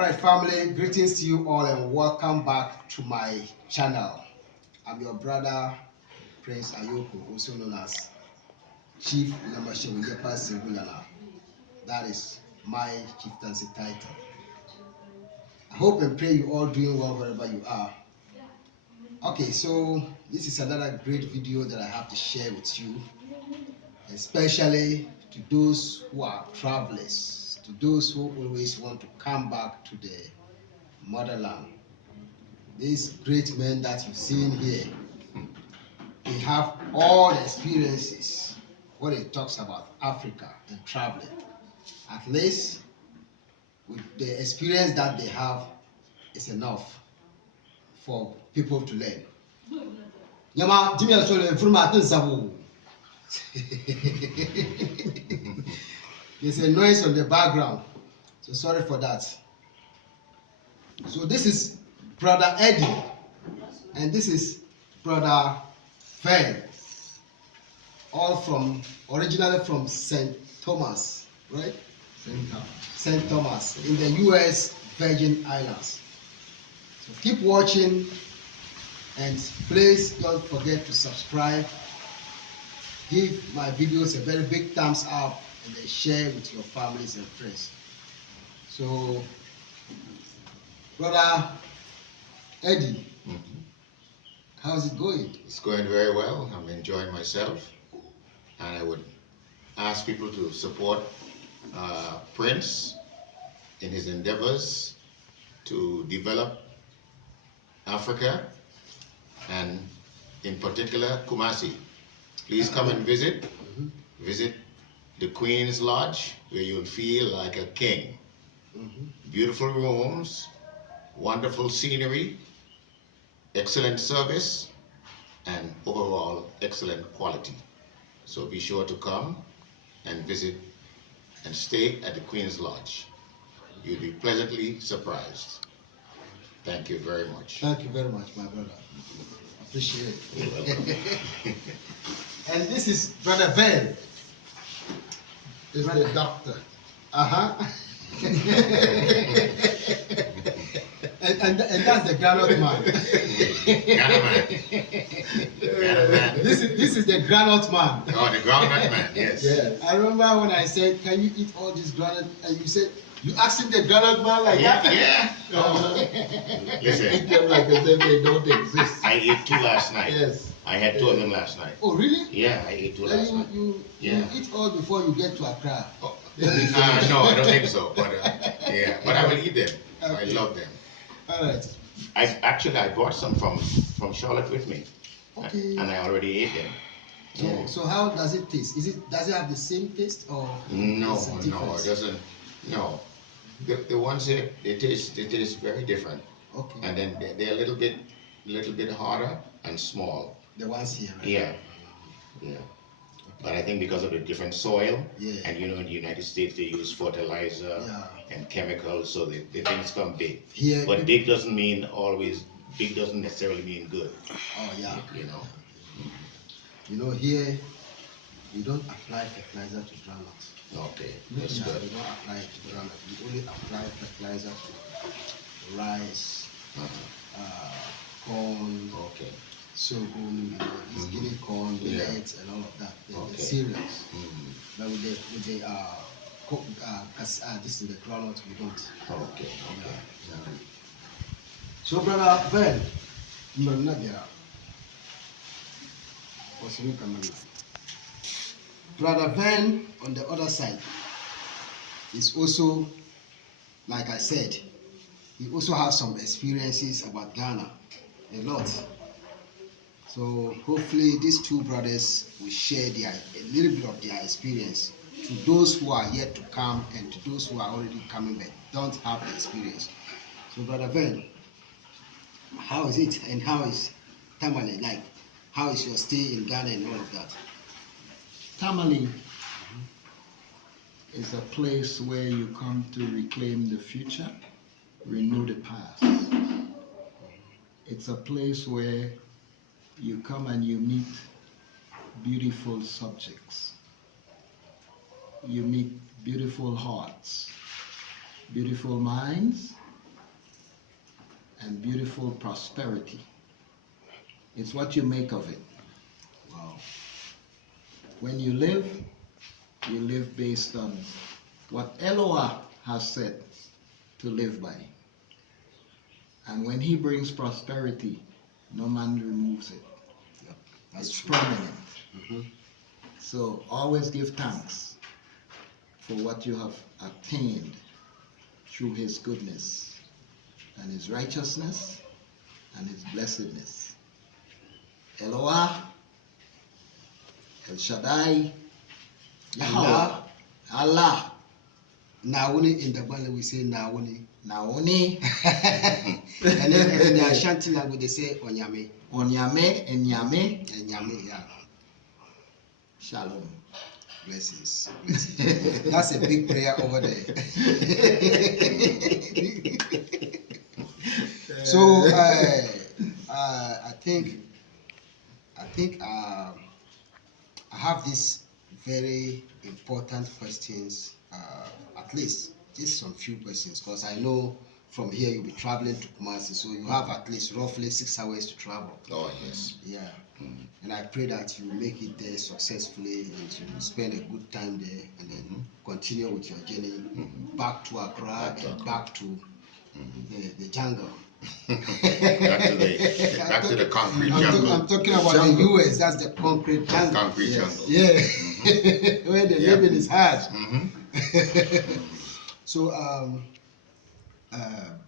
Alright family, greetings to you all and welcome back to my channel. I'm your brother Prince Ayoko, also known as Chief Lamashewiyepa Singulana. That is my chieftaincy title. I hope and pray you all doing well wherever you are. Okay, so this is another great video that I have to share with you, especially to those who are travelers, to those who always want to come back to the motherland. These great men that you've seen here, they have all the experiences, what it talks about Africa and traveling. At least with the experience that they have is enough for people to learn. Yama, Jimmy, there's a noise on the background, so sorry for that. So this is Brother Eddie, and this is Brother Van, all originally from St. Thomas, right? St. Thomas in the U.S. Virgin Islands. So keep watching, and please don't forget to subscribe. Give my videos a very big thumbs up and then share with your families and friends. So, Brother Eddie, how's it going? It's going very well. I'm enjoying myself, and I would ask people to support Prince in his endeavors to develop Africa, and in particular Kumasi. Please come and visit. Visit the Queen's Lodge, where you'll feel like a king. Beautiful rooms, wonderful scenery, excellent service, and overall excellent quality. So be sure to come and visit and stay at the Queen's Lodge. You'll be pleasantly surprised. Thank you very much. Thank you very much, my brother. Appreciate it. You're welcome. And this is Brother Van. Is the doctor. and that's the granite man. Ghana man. This is the granite man. Oh, the groundnut man, yes. Yeah. I remember when I said, "Can you eat all this granite?" and you said, "You asking the granite man like that?" Yeah. Listen, Eat them like as if they don't exist. I ate 2 last night. Yes. I had 2 of them last night. Oh, really? Yeah, I ate 2 Then last night. you eat all before you get to Accra. Oh, no, I don't think so. But yeah, but I will eat them. Okay. I love them. All right. I brought some from Charlotte with me. Okay. And I already ate them. So how does it taste? Does it have the same taste or No, is it it different? doesn't. No, the ones here they taste very different. Okay. And then they're a little bit harder and small. The ones here. Right? Yeah. But I think because of the different soil, Yeah. and in the United States they use fertilizer and chemicals, so the things come big. Here, But big doesn't necessarily mean good. Oh yeah. Here, Here we don't apply fertilizer to groundnuts. okay, that's Yeah, good. we don't apply it to groundnuts. We only apply fertilizer to rice, corn, Okay. sorghum, these guinea corn, millets, and all of that, the cereals. But with the this is the groundnut, we don't. Okay. Yeah. So, Brother Ben, Brother Ben on the other side is also, like I said, he also has some experiences about Ghana, a lot. So hopefully these two brothers will share a little bit of their experience to those who are yet to come and to those who are already coming but don't have the experience. So Brother Ben, how is it and how is Tamale? Like, how is your stay in Ghana and all of that? Tamale is a place where you come to reclaim the future, renew the past. It's a place where you come and you meet beautiful subjects. You meet beautiful hearts, beautiful minds, and beautiful prosperity. It's what you make of it. Wow. When you live based on what Eloah has said to live by. And when he brings prosperity, no man removes it. Yep. That's It's true. permanent. Mhm. So always give thanks for what you have attained through his goodness and his righteousness and his blessedness. Eloah, El Shaddai, Yahweh, Allah, Nawuni in the Bible we say Nawuni. Naoni, And then in the Ashanti language they say Onyame. Onyame, Enyame, Enyame, yeah. Shalom. Blessings. Blessings. That's a big prayer over there. So I think I have these very important questions. At least just some few questions, because I know from here you'll be traveling to Kumasi, so you have at least roughly 6 hours to travel. Oh, yes. Yeah. And I pray that you make it there successfully and you spend a good time there and then continue with your journey back to Accra and back to the jungle. back to the concrete jungle. I'm talking about the US, that's the concrete jungle. Concrete jungle. Yeah. Where the living is hard. So,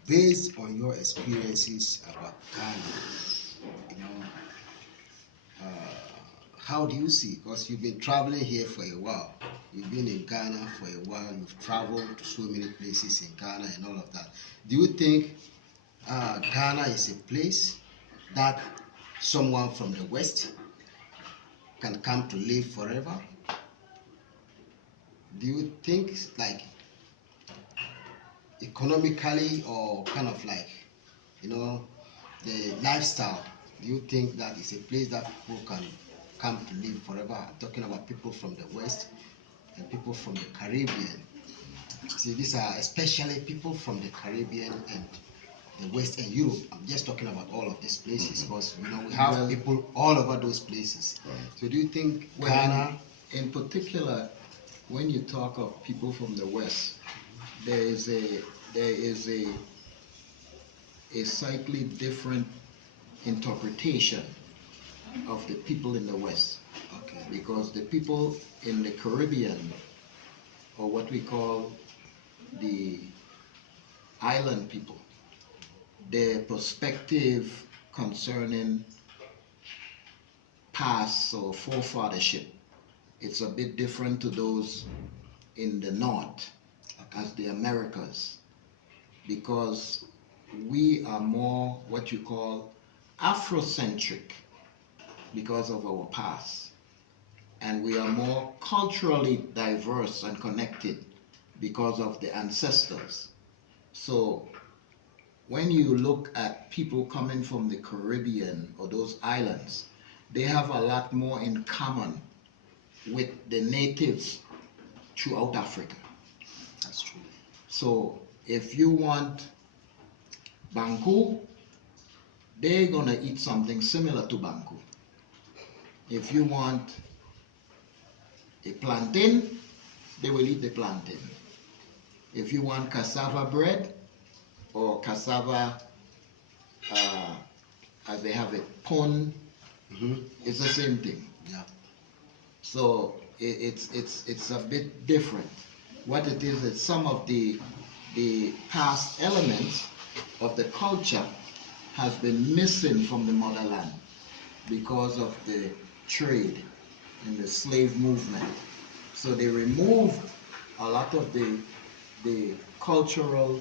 based on your experiences about Ghana, you know, how do you see? Because you've been traveling here for a while. You've been in Ghana for a while. You've traveled to so many places in Ghana and all of that. Do you think Ghana is a place that someone from the West can come to live forever? Do you think, like, economically or kind of like, you know, the lifestyle, do you think that it's a place that people can come to live forever? I'm talking about people from the West and people from the Caribbean. See, these are especially people from the Caribbean and the West and Europe. I'm just talking about all of these places because, you know, we have people all over those places. So do you think Ghana... In particular, when you talk of people from the West, there is a slightly different interpretation of the people in the West. Okay. Because the people in the Caribbean, or what we call the island people, their perspective concerning past or forefathership, it's a bit different to those in the North, as the Americas, because we are more what you call Afrocentric because of our past, and we are more culturally diverse and connected because of the ancestors. So when you look at people coming from the Caribbean or those islands, they have a lot more in common with the natives throughout Africa. That's true. So if you want banku, they're gonna eat something similar to banku. If you want a plantain, they will eat the plantain. If you want cassava bread or cassava, as they have it, pon, it's the same thing. Yeah. So it's a bit different. What it is some of the past elements of the culture has been missing from the motherland because of the trade and the slave movement. So they removed a lot of the cultural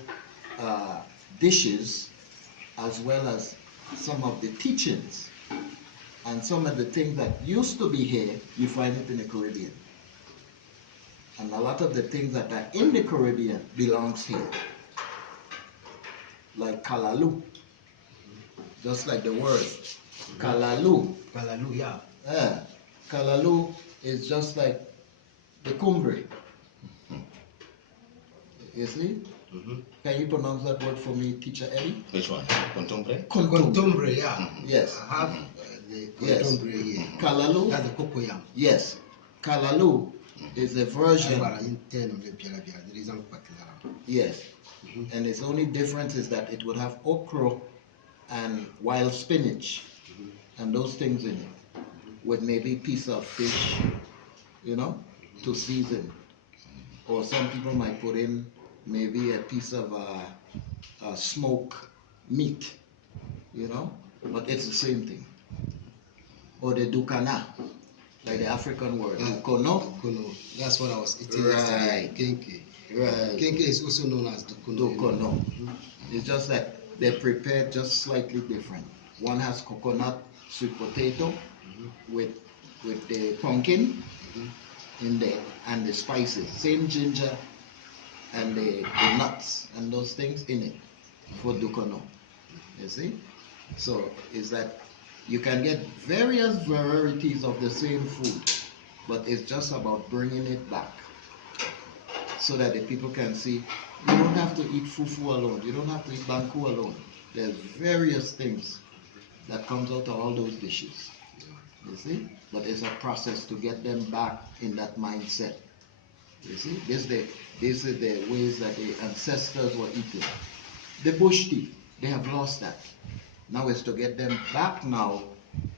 dishes, as well as some of the teachings. And some of the things that used to be here, you find it in the Caribbean. And a lot of the things that are in the Caribbean belongs here. Like kalalu, just like the word. Kalalu. Kalalu, yeah. Kalalu is just like the cumbre. You see? Mhm. Can you pronounce that word for me, Teacher Eddie? Which one? Contemporary? Contombre, yeah. Yes. I have the Yes. contombre here. Kalalu? That's the cocoyam. Yes. Kalalu is a version. Yes. And its only difference is that it would have okra and wild spinach and those things in it, with maybe piece of fish, you know, to season. Or some people might put in maybe a piece of smoked meat, you know, but it's the same thing. Or the dukana, like the African word, dukono. Dukono. That's what I was eating Right. yesterday. Kenke. Right. Kenke is also known as dukono. Dukono. It's just that they're prepared just slightly different. One has coconut sweet potato with the pumpkin in there and the spices, same ginger and the nuts and those things in it for dukono. You see? So is that you can get various varieties of the same food, but it's just about bringing it back so that the people can see you don't have to eat fufu alone, you don't have to eat banku alone. There's various things that comes out of all those dishes. You see? But it's a process to get them back in that mindset. You see? These are the ways that the ancestors were eating. The bush tea, they have lost that. Now it's to get them back now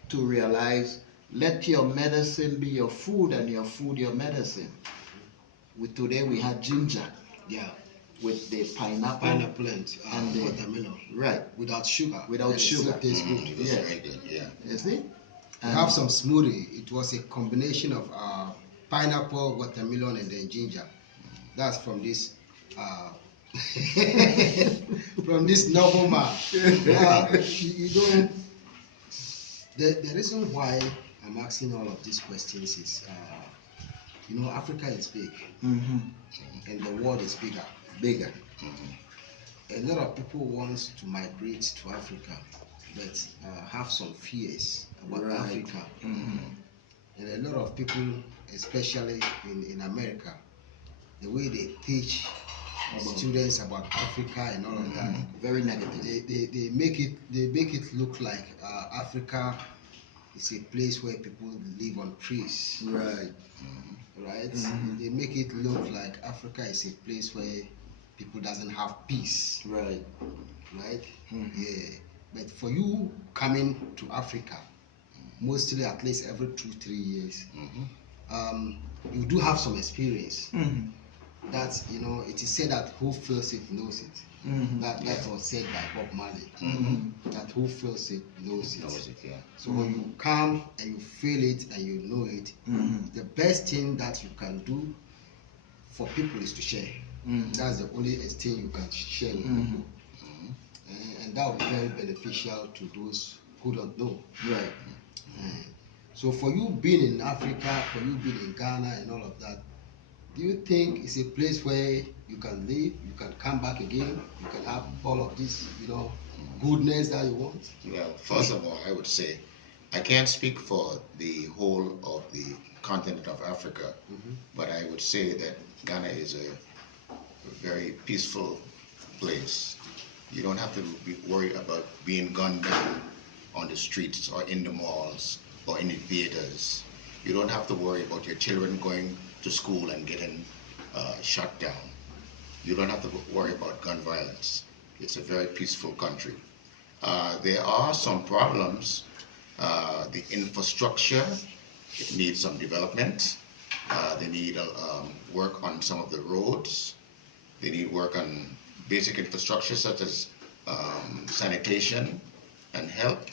to realize, let your medicine be your food and your food your medicine. Today we had ginger. Yeah. With the pineapple. Pineapple and the watermelon. Right. Without sugar. Without sugar. It tastes good. It was Yeah. very good, yeah. You see? We And have some smoothie. It was a combination of pineapple, watermelon, and then ginger. That's from this from this noble man. You don't. The reason why I'm asking all of these questions is, you know, Africa is big Mhm. and the world is bigger. Bigger. A lot of people want to migrate to Africa, but have some fears about Right. Africa. And a lot of people, especially in America, the way they teach students about Africa and all of that, Very negative. they make it look like Africa is a place where people live on trees, Right. right? They make it look like Africa is a place where people doesn't have peace, Right. right? Yeah. But for you coming to Africa, mostly at least every 2-3 years, you do have some experience. That, you know, it is said that who feels it knows it. That was said by Bob Marley. That who feels it knows it. Knows it, yeah. So when you come and you feel it and you know it, the best thing that you can do for people is to share. That's the only thing you can share with people. And that will be very beneficial to those who don't know. Right. So for you being in Africa, for you being in Ghana and all of that, do you think it's a place where you can live, you can come back again, you can have all of this, you know, goodness that you want? Well, first of all, I would say I can't speak for the whole of the continent of Africa, but I would say that Ghana is a very peaceful place. You don't have to be worried about being gunned down on the streets or in the malls or in the theaters. You don't have to worry about your children going to school and getting shot down. You don't have to worry about gun violence. It's a very peaceful country. There are some problems. The infrastructure needs some development. They need work on some of the roads. They need work on basic infrastructure such as sanitation and health.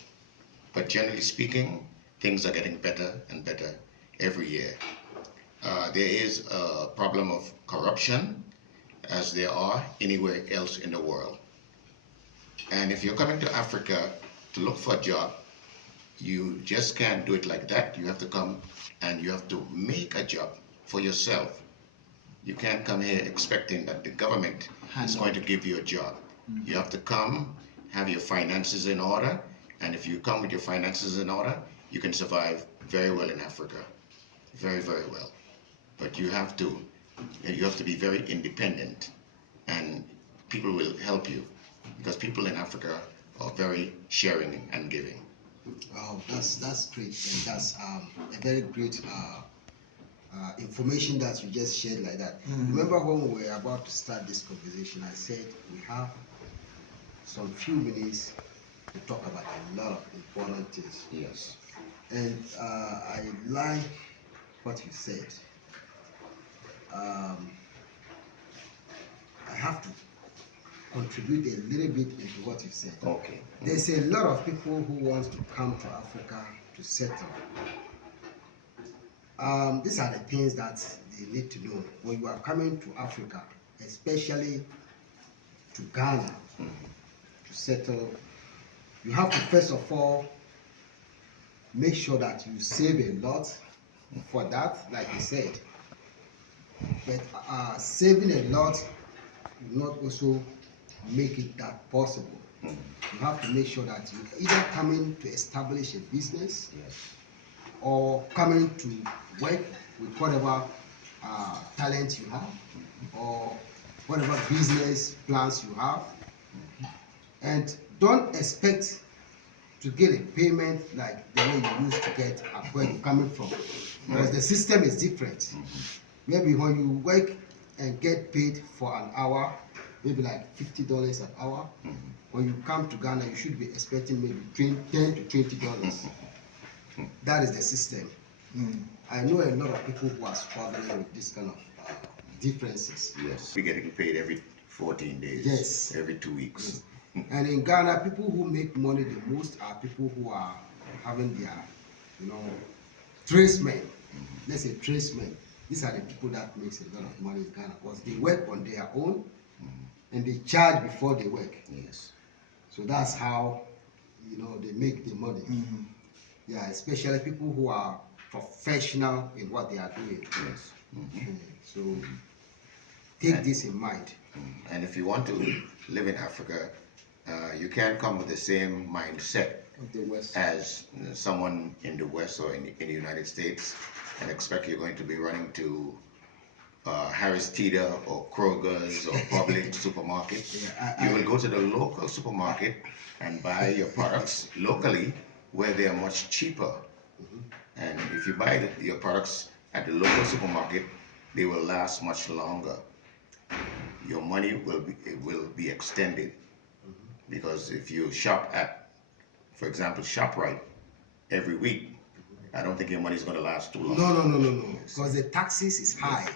But generally speaking, things are getting better and better every year. There is a problem of corruption, as there are anywhere else in the world. And if you're coming to Africa to look for a job, you just can't do it like that. You have to come and you have to make a job for yourself. You can't come here expecting that the government is going to give you a job. You have to come, have your finances in order, and if you come with your finances in order, you can survive very well in Africa. Very, very well. But you have to be very independent. and people will help you, because people in Africa are very sharing and giving. Oh, that's great, and that's a very great information that you just shared like that. Remember when we were about to start this conversation, I said we have some few minutes to talk about a lot of important things. Yes. And I like what you said. I have to contribute a little bit into what you said. Okay. There's a lot of people who want to come to Africa to settle. These are the things that they need to know when you are coming to Africa, especially to Ghana, to settle. You have to first of all make sure that you save a lot for that, like you said. But saving a lot will not also make it that possible. You have to make sure that you either coming to establish a business, Yes. or coming to work with whatever talent you have, or whatever business plans you have. And don't expect to get a payment like the way you used to get where you're coming from, because the system is different. Maybe when you work and get paid for an hour, maybe like $50 an hour, when you come to Ghana, you should be expecting maybe $10 to $20. That is the system. I know a lot of people who are struggling with this kind of differences. Yes. We're getting paid every 14 days. Yes. Every 2 weeks. And in Ghana, people who make money the most are people who are having their, tradesmen. Let's say tradesmen. These are the people that makes a lot of money in Ghana, because they work on their own and they charge before they work. Yes. So that's how, they make the money. Yeah, especially people who are professional in what they are doing. Yes. So take this in mind. And if you want to live in Africa, you can't come with the same mindset Of the West. as someone in the West or in the United States and expect you're going to be running to Harris Teeter or Kroger's or public supermarket. You will go to the local supermarket and buy your products locally where they are much cheaper. And if you buy your products at the local supermarket, they will last much longer. Your money will be extended, because if you shop at, for example, ShopRite every week, I don't think your money is going to last too long. No. Because the taxes is high.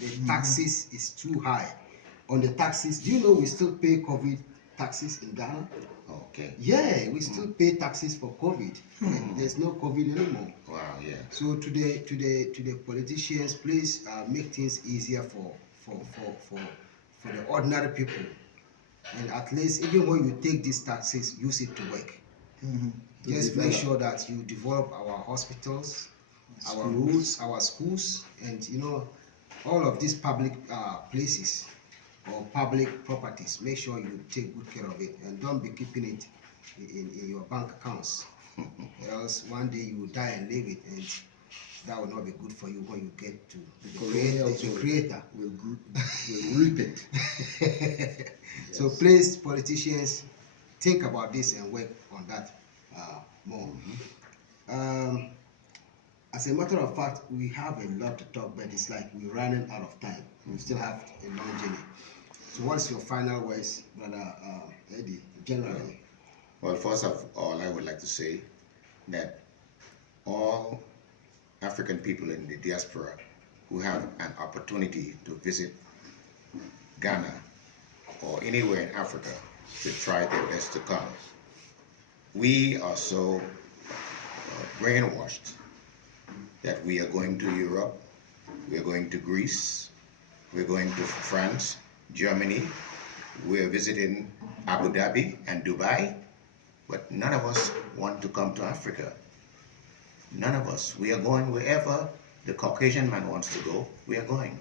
The taxes is too high. On the taxes, do you know we still pay COVID taxes in Ghana? Okay. Yeah, we still pay taxes for COVID. There's no COVID anymore. Wow. Yeah. So to the politicians, please make things easier for the ordinary people. And at least even when you take these taxes, use it to work. Just make sure that you develop our hospitals, our roads, our schools, and all of these public places or public properties. Make sure you take good care of it, and don't be keeping it in your bank accounts. Else one day you will die and leave it, and that will not be good for you when you get to the creator. Will reap it. So please, politicians, think about this and work on that more. As a matter of fact, we have a lot to talk, but it's like we're running out of time. We still have a long journey. So what's your final words, Brother Eddie, generally? Well, first of all, I would like to say that all African people in the diaspora who have an opportunity to visit Ghana or anywhere in Africa should try their best to come. We are so brainwashed that we are going to Europe, we are going to Greece, we're going to France, Germany, we're visiting Abu Dhabi and Dubai, but none of us want to come to Africa. None of us. We are going wherever the Caucasian man wants to go, we are going.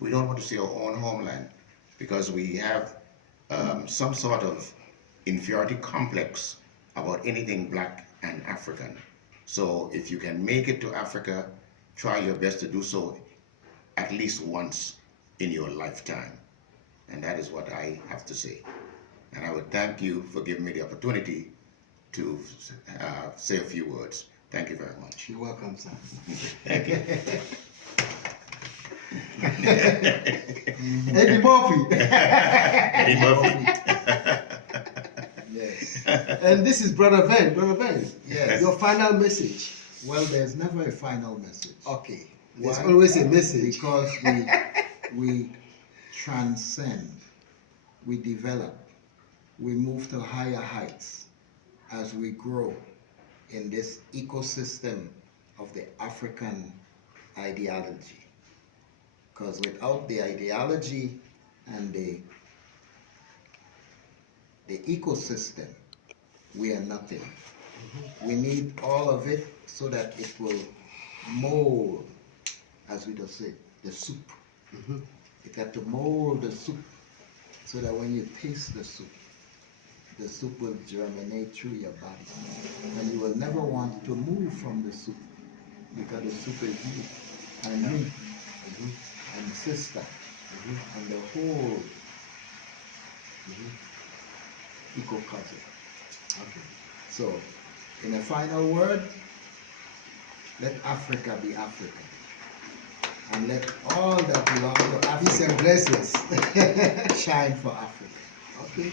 We don't want to see our own homeland because we have some sort of inferiority complex about anything black and African. So if you can make it to Africa, try your best to do so at least once in your lifetime. And that is what I have to say. And I would thank you for giving me the opportunity to say a few words. Thank you very much. You're welcome, sir. Thank you. Eddie Murphy. Eddie Murphy. Yes. And this is Brother Ben. Brother Ben, Yes. your final message. Well, there's never a final message. Okay. There's Why? always a message. Because we transcend, we develop, we move to higher heights as we grow in this ecosystem of the African ideology. Because without the ideology and the ecosystem, we are nothing. We need all of it so that it will mold, as we just say, the soup. It had to mold the soup so that when you taste the soup will germinate through your body. And you will never want to move from the soup because the soup is you and me and sister and the whole ecocosm. Okay. So, in a final word, let Africa be Africa. And let all that belong to Peace and Africa blessings. shine for Africa. Okay.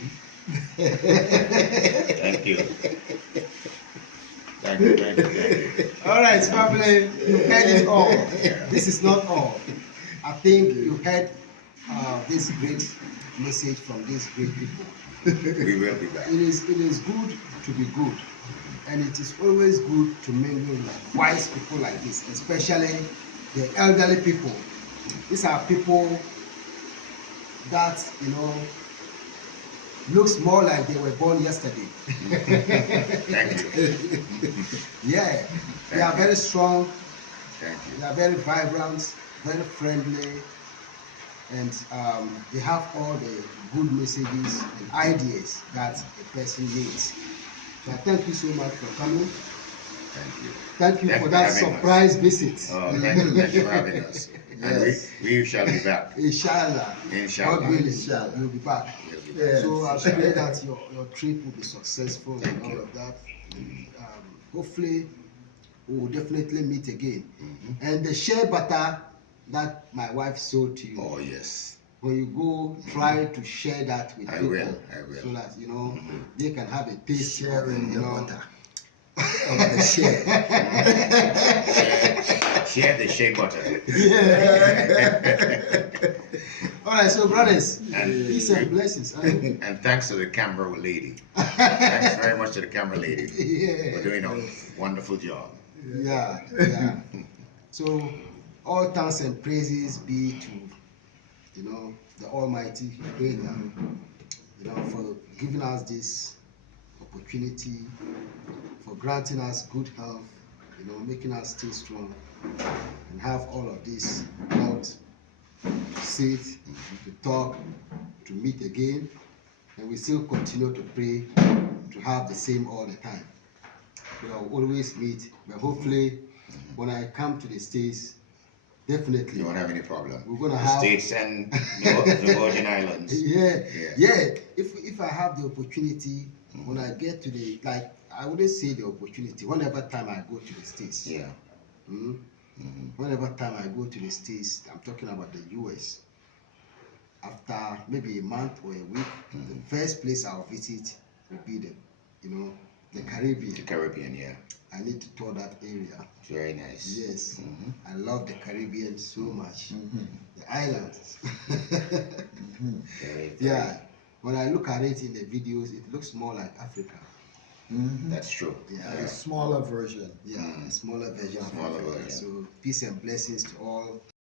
Thank you. Thank you, thank you, thank you. All right, family, you've heard it all. This is not all. I think you heard this great message from these great people. We will be back. It is good to be good, and it is always good to mingle with wise people like this, especially the elderly people. These are people that looks more like they were born yesterday. Thank you. Yeah, they are very strong. Thank you. They are very vibrant, very friendly, and they have all the good messages and ideas that a person needs. So I thank you so much for coming. Thank you. Thank you for that having us. surprise visit. Oh, thank you for having us. And Yes. we shall be back. Inshallah. Inshallah. God willing, Inshallah. you'll be back. We'll be back. Yes. So I pray that your trip will be successful and Thank all you. of that. And, hopefully, we will definitely meet again. And the shea butter that my wife sold to you, Oh, yes. when you go, try to share that with I people. will. So that they can have a taste Sharing of, the butter of the share. Share the shea butter. All right, so brothers, And- peace and blessings. And thanks to the camera lady. Thanks very much to the camera lady for Yeah. doing a wonderful job. Yeah. So all thanks and praises be to the Almighty Creator, for giving us this opportunity, for granting us good health, making us stay strong and have all of this health to sit, to talk, to meet again, and we still continue to pray to have the same all the time. I'll always meet, but hopefully when I come to the States, definitely. You won't have any problem. We're gonna The have- States and the Virgin Islands. Yeah. If I have the opportunity, when I get to I wouldn't say the opportunity. Whenever time I go to the States, Yeah. whenever time I go to the States, I'm talking about the US. After maybe a month or a week, the first place I'll visit will be the Caribbean. The Caribbean, yeah. I need to tour that area. Very nice. Yes, I love the Caribbean so much. The islands. Very, very- Yeah, when I look at it in the videos, it looks more like Africa. That's true. Yeah. A smaller version. Yeah, a smaller version of Smaller Africa. version. So peace and blessings to all